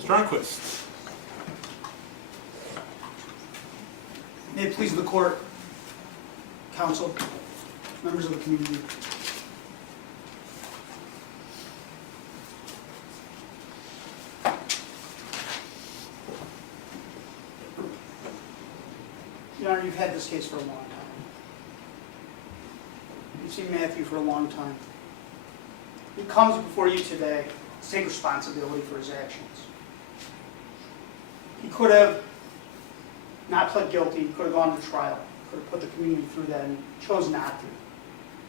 Mr. Arnquist. May it please the court, counsel, members of the community. Your Honor, you've had this case for a long time. You've seen Matthew for a long time. He comes before you today to take responsibility for his actions. He could have not pled guilty, he could have gone to trial, could have put the community through that, and he chose not to.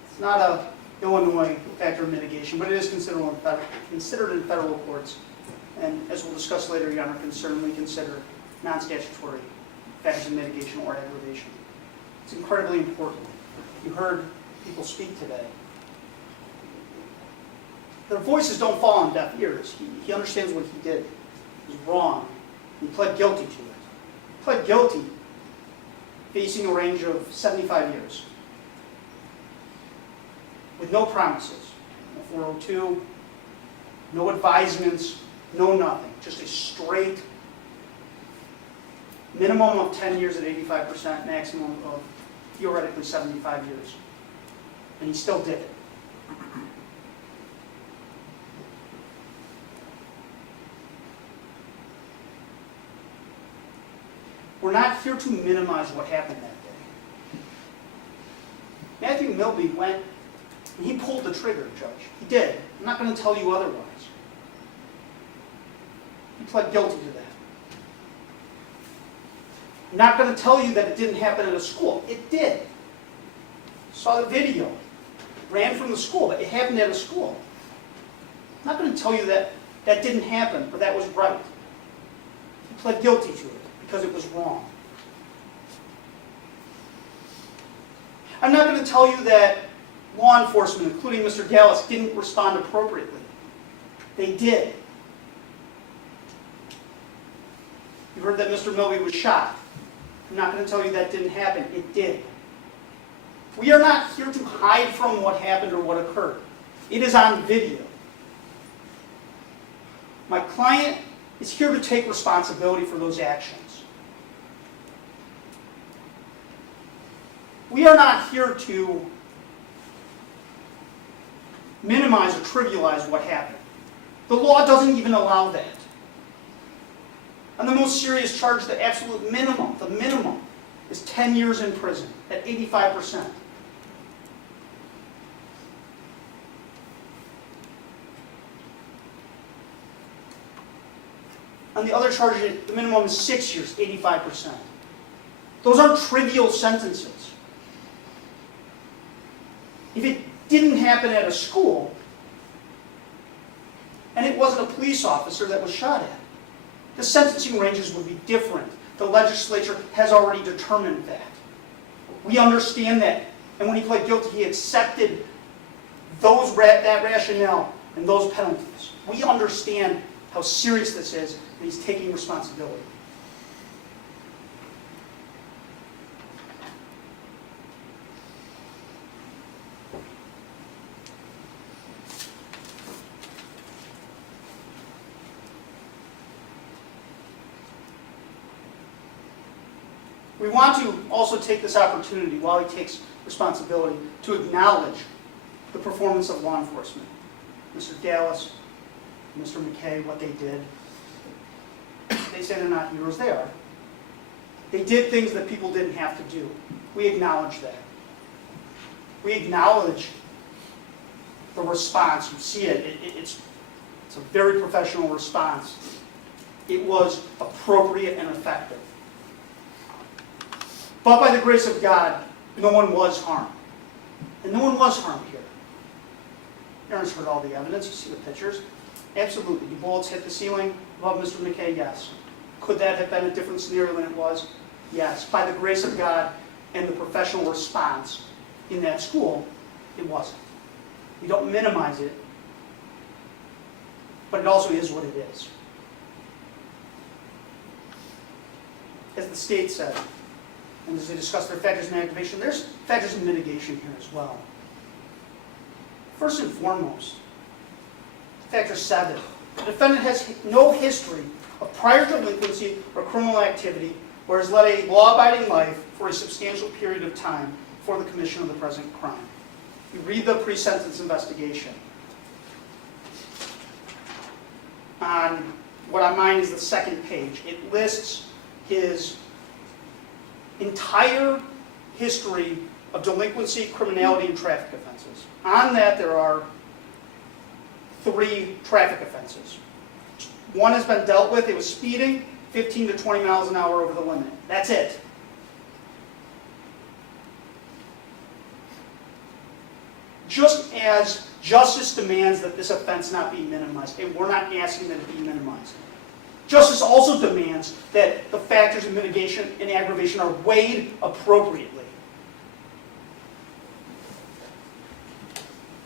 It's not a Illinois factor of mitigation, but it is considered in federal courts. And as we'll discuss later, Your Honor, can certainly consider non-statutory factors of mitigation or aggravation. It's incredibly important. You heard people speak today. Their voices don't fall on deaf ears. He understands what he did. It was wrong. He pled guilty to it. He pled guilty, facing a range of 75 years. With no promises. No 402, no advisements, no nothing. Just a straight minimum of 10 years at 85%, maximum of theoretically 75 years. And he still did it. We're not here to minimize what happened that day. Matthew Milby went and he pulled the trigger, Judge. He did. I'm not going to tell you otherwise. He pled guilty to that. I'm not going to tell you that it didn't happen at a school. It did. Saw the video. Ran from the school, but it happened at a school. I'm not going to tell you that that didn't happen or that was right. He pled guilty to it because it was wrong. I'm not going to tell you that law enforcement, including Mr. Dallas, didn't respond appropriately. They did. You heard that Mr. Milby was shot. I'm not going to tell you that didn't happen. It did. We are not here to hide from what happened or what occurred. It is on video. My client is here to take responsibility for those actions. We are not here to minimize or trivialize what happened. The law doesn't even allow that. On the most serious charge, the absolute minimum, the minimum, is 10 years in prison at 85%. On the other charge, the minimum is 6 years, 85%. Those aren't trivial sentences. If it didn't happen at a school, and it wasn't a police officer that was shot at, the sentencing ranges would be different. The legislature has already determined that. We understand that. And when he pled guilty, he accepted that rationale and those penalties. We understand how serious this is, and he's taking responsibility. We want to also take this opportunity, while he takes responsibility, to acknowledge the performance of law enforcement. Mr. Dallas, Mr. McKay, what they did. They say they're not heroes. They are. They did things that people didn't have to do. We acknowledge that. We acknowledge the response. You see it. It's a very professional response. It was appropriate and effective. But by the grace of God, no one was harmed. And no one was harmed here. Aaron's heard all the evidence. You see the pictures. Absolutely. The bullets hit the ceiling above Mr. McKay? Yes. Could that have been a different scenario than it was? Yes. By the grace of God and the professional response in that school, it wasn't. We don't minimize it, but it also is what it is. As the state said, and as they discussed their factors in aggravation, there's factors in mitigation here as well. First and foremost, Factor 7, The defendant has no history of prior delinquency or criminal activity or has led a law-abiding life for a substantial period of time before the commission of the present crime. You read the pre-sentence investigation. On what on mine is the second page, it lists his entire history of delinquency, criminality, and traffic offenses. On that, there are 3 traffic offenses. One has been dealt with. It was speeding, 15 to 20 miles an hour over the limit. That's it. Just as justice demands that this offense not be minimized, and we're not asking that it be minimized. Justice also demands that the factors of mitigation and aggravation are weighed appropriately.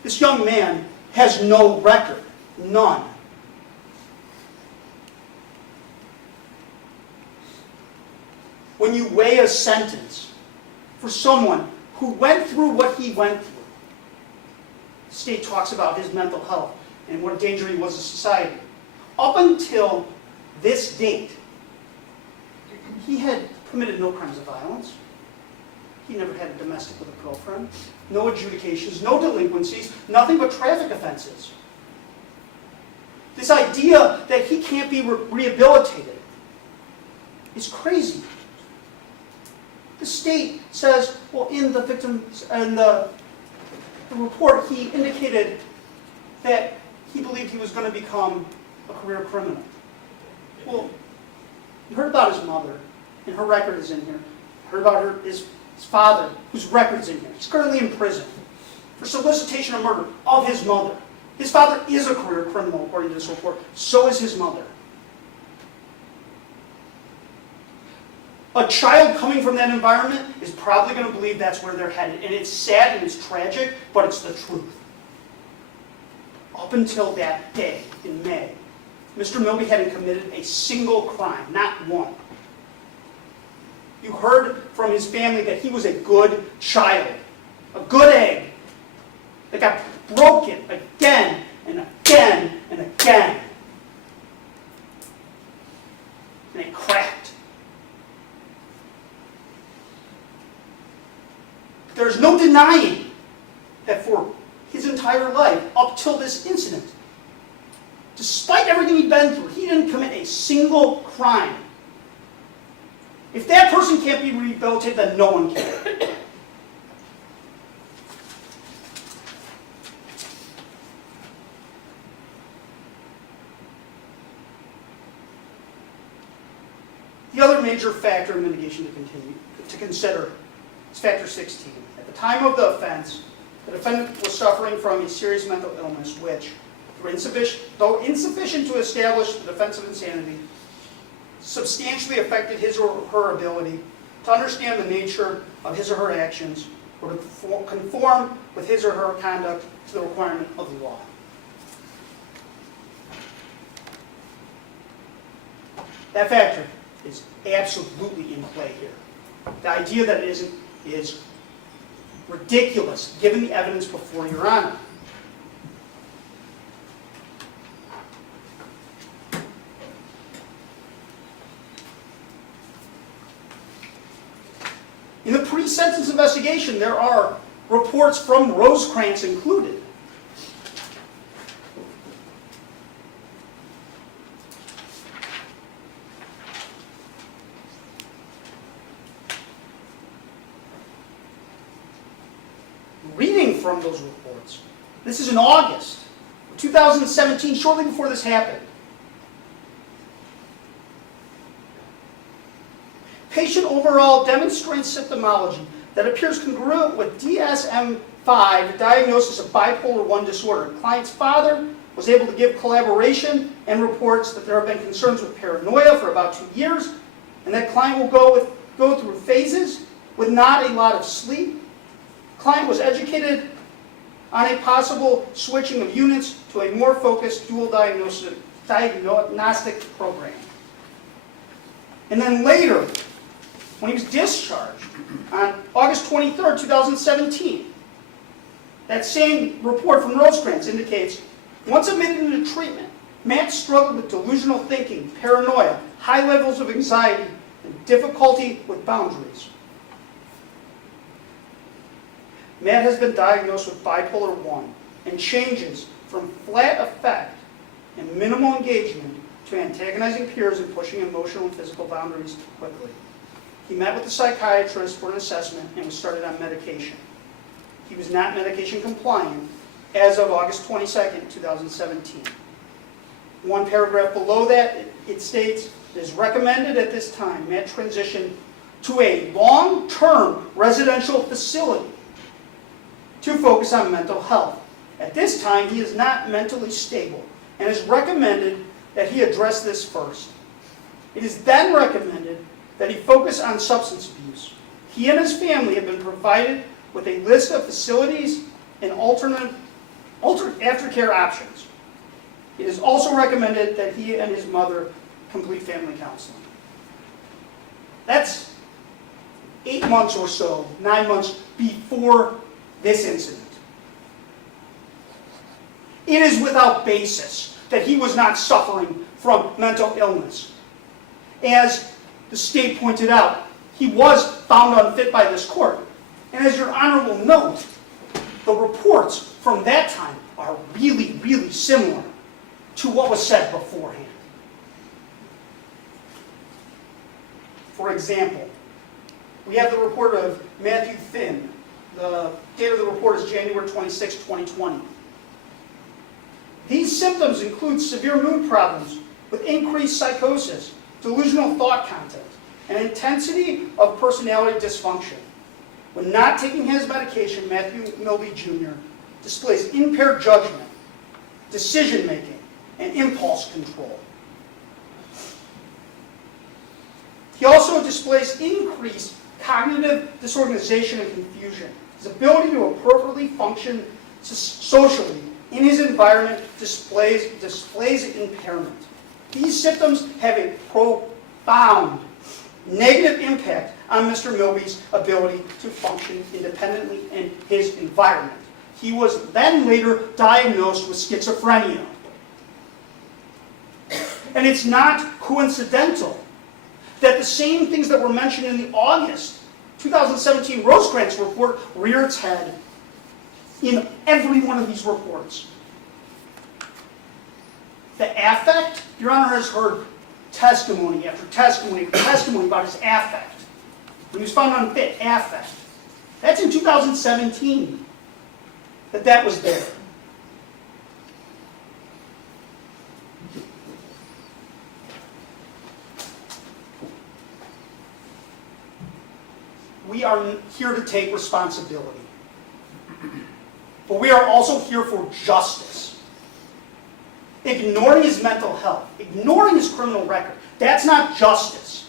This young man has no record, none. When you weigh a sentence for someone who went through what he went through, the state talks about his mental health and what a danger he was to society. Up until this date, he had committed no crimes of violence. He never had a domestic with a girlfriend, no adjudications, no delinquencies, nothing but traffic offenses. This idea that he can't be rehabilitated is crazy. The state says, well, in the victim's and the report, he indicated that he believed he was going to become a career criminal. Well, you heard about his mother, and her record is in here. You heard about his father, whose record is in here. He's currently in prison for solicitation of murder of his mother. His father is a career criminal, according to this report. So is his mother. A child coming from that environment is probably going to believe that's where they're headed. And it's sad and it's tragic, but it's the truth. Up until that day in May, Mr. Milby hadn't committed a single crime, not one. You heard from his family that he was a good child, a good egg, that got broken again and again and again. And it cracked. There's no denying that for his entire life, up till this incident, despite everything he'd been through, he didn't commit a single crime. If that person can't be rehabilitated, then no one can. The other major factor in mitigation to consider is factor 16. At the time of the offense, the defendant was suffering from a serious mental illness which, though insufficient to establish the defense of insanity, substantially affected his or her ability to understand the nature of his or her actions or to conform with his or her conduct to the requirement of the law. That factor is absolutely in play here. The idea that it isn't is ridiculous, given the evidence before Your Honor. In the pre-sentence investigation, there are reports from Rosecrans included. Reading from those reports, this is in August of 2017, shortly before this happened. Patient overall demonstrates symptomology that appears congruent with DSM-5, diagnosis of bipolar I disorder. The client's father was able to give collaboration and reports that there have been concerns with paranoia for about 2 years, and that client will go through phases with not a lot of sleep. Client was educated on a possible switching of units to a more focused dual diagnostic program. And then later, when he was discharged on August 23rd, 2017, that same report from Rosecrans indicates, once admitted into treatment, Matt struggled with delusional thinking, paranoia, high levels of anxiety, and difficulty with boundaries. Matt has been diagnosed with bipolar 1 and changes from flat affect and minimal engagement to antagonizing peers and pushing emotional and physical boundaries quickly. He met with a psychiatrist for an assessment and was started on medication. He was not medication compliant as of August 22nd, 2017. One paragraph below that, it states, it is recommended at this time Matt transition to a long-term residential facility to focus on mental health. At this time, he is not mentally stable and is recommended that he address this first. It is then recommended that he focus on substance abuse. He and his family have been provided with a list of facilities and alternate aftercare options. It is also recommended that he and his mother complete family counseling. That's 8 months or so, 9 months before this incident. It is without basis that he was not suffering from mental illness. As the state pointed out, he was found unfit by this court. And as your Honor will note, the reports from that time are really, really similar to what was said beforehand. For example, we have the report of Matthew Finn. The date of the report is January 26, 2020. These symptoms include severe mood problems with increased psychosis, delusional thought content, and intensity of personality dysfunction. When not taking his medication, Matthew Milby Jr. displays impaired judgment, decision-making, and impulse control. He also displays increased cognitive disorganization and confusion. His ability to appropriately function socially in his environment displays impairment. These symptoms have a profound negative impact on Mr. Milby's ability to function independently in his environment. He was then later diagnosed with schizophrenia. And it's not coincidental that the same things that were mentioned in the August 2017 Rosecrans report rear its head in every one of these reports. The affect, Your Honor has heard testimony after testimony after testimony about his affect. When he was found unfit, affect. That's in 2017 that was there. We are here to take responsibility. But we are also here for justice. Ignoring his mental health, ignoring his criminal record, that's not justice.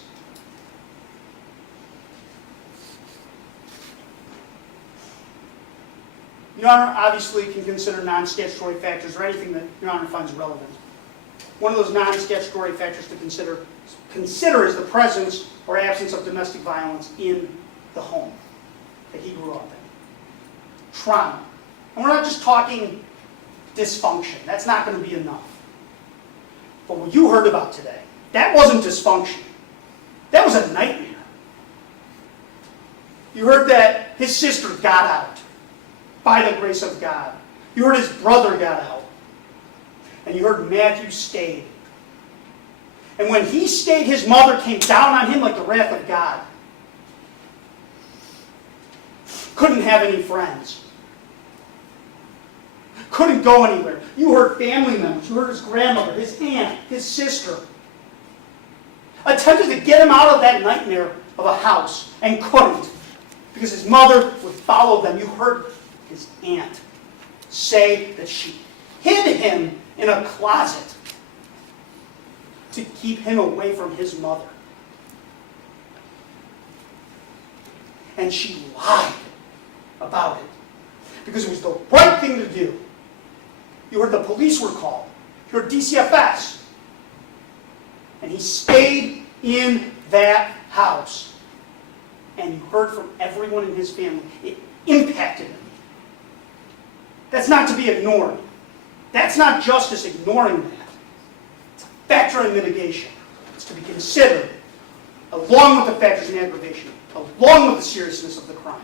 Your Honor obviously can consider non-statutory factors or anything that Your Honor finds relevant. One of those non-statutory factors to consider is the presence or absence of domestic violence in the home that he grew up in. Trauma. And we're not just talking dysfunction. That's not going to be enough. But what you heard about today, that wasn't dysfunction. That was a nightmare. You heard that his sister got out by the grace of God. You heard his brother got out. And you heard Matthew stayed. And when he stayed, his mother came down on him like the wrath of God. Couldn't have any friends. Couldn't go anywhere. You heard family members. You heard his grandmother, his aunt, his sister. Attempted to get him out of that nightmare of a house and couldn't because his mother would follow them. You heard his aunt say that she hid him in a closet to keep him away from his mother. And she lied about it because it was the right thing to do. You heard the police were called. You heard DCFS. And he stayed in that house. And you heard from everyone in his family. It impacted him. That's not to be ignored. That's not justice ignoring that. factor in mitigation. It's to be considered along with the factors in aggravation, along with the seriousness of the crime.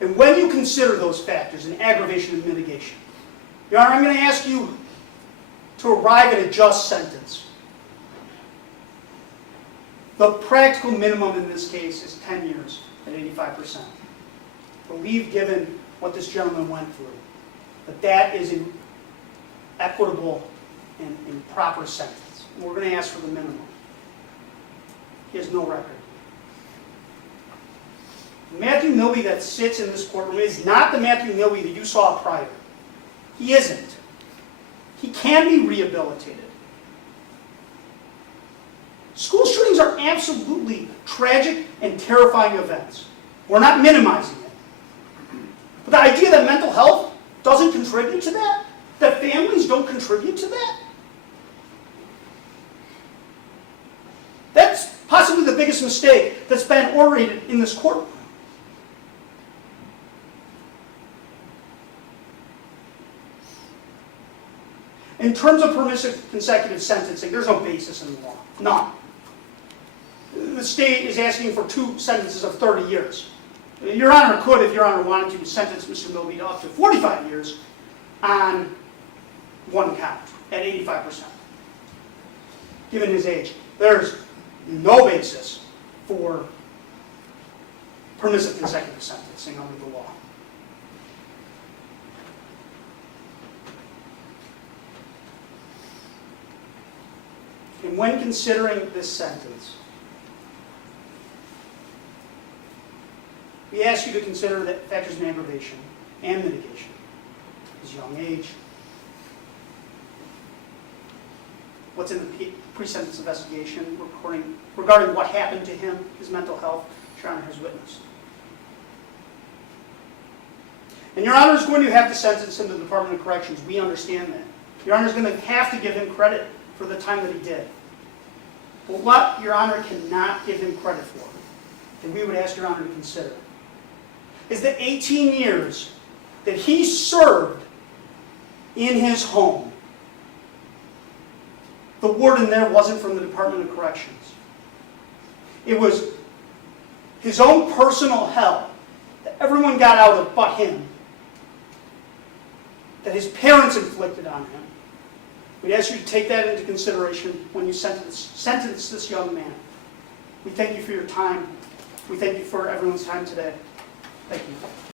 And when you consider those factors in aggravation and mitigation, Your Honor, I'm going to ask you to arrive at a just sentence. The practical minimum in this case is 10 years at 85%. I believe, given what this gentleman went through, that is an equitable and proper sentence. And we're going to ask for the minimum. He has no record. Matthew Milby that sits in this courtroom is not the Matthew Milby that you saw prior. He isn't. He can be rehabilitated. School shootings are absolutely tragic and terrifying events. We're not minimizing it. But the idea that mental health doesn't contribute to that, that families don't contribute to that, that's possibly the biggest mistake that's been orated in this courtroom. In terms of permissive consecutive sentencing, there's no basis in the law. None. The state is asking for 2 sentences of 30 years. Your Honor could, if Your Honor wanted to, sentence Mr. Milby to up to 45 years on one count at 85%. Given his age, there's no basis for permissive consecutive sentencing under the law. And when considering this sentence, we ask you to consider the factors in aggravation and mitigation. His young age, what's in the pre-sentence investigation regarding what happened to him, his mental health, Your Honor has witnessed. And Your Honor is going to have to sentence him to the Department of Corrections. We understand that. Your Honor is going to have to give him credit for the time that he did. But what Your Honor cannot give him credit for, and we would ask Your Honor to consider, is the 18 years that he served in his home. The warden there wasn't from the Department of Corrections. It was his own personal hell that everyone got out of but him, that his parents inflicted on him. We ask you to take that into consideration when you sentence this young man. We thank you for your time. We thank you for everyone's time today. Thank you.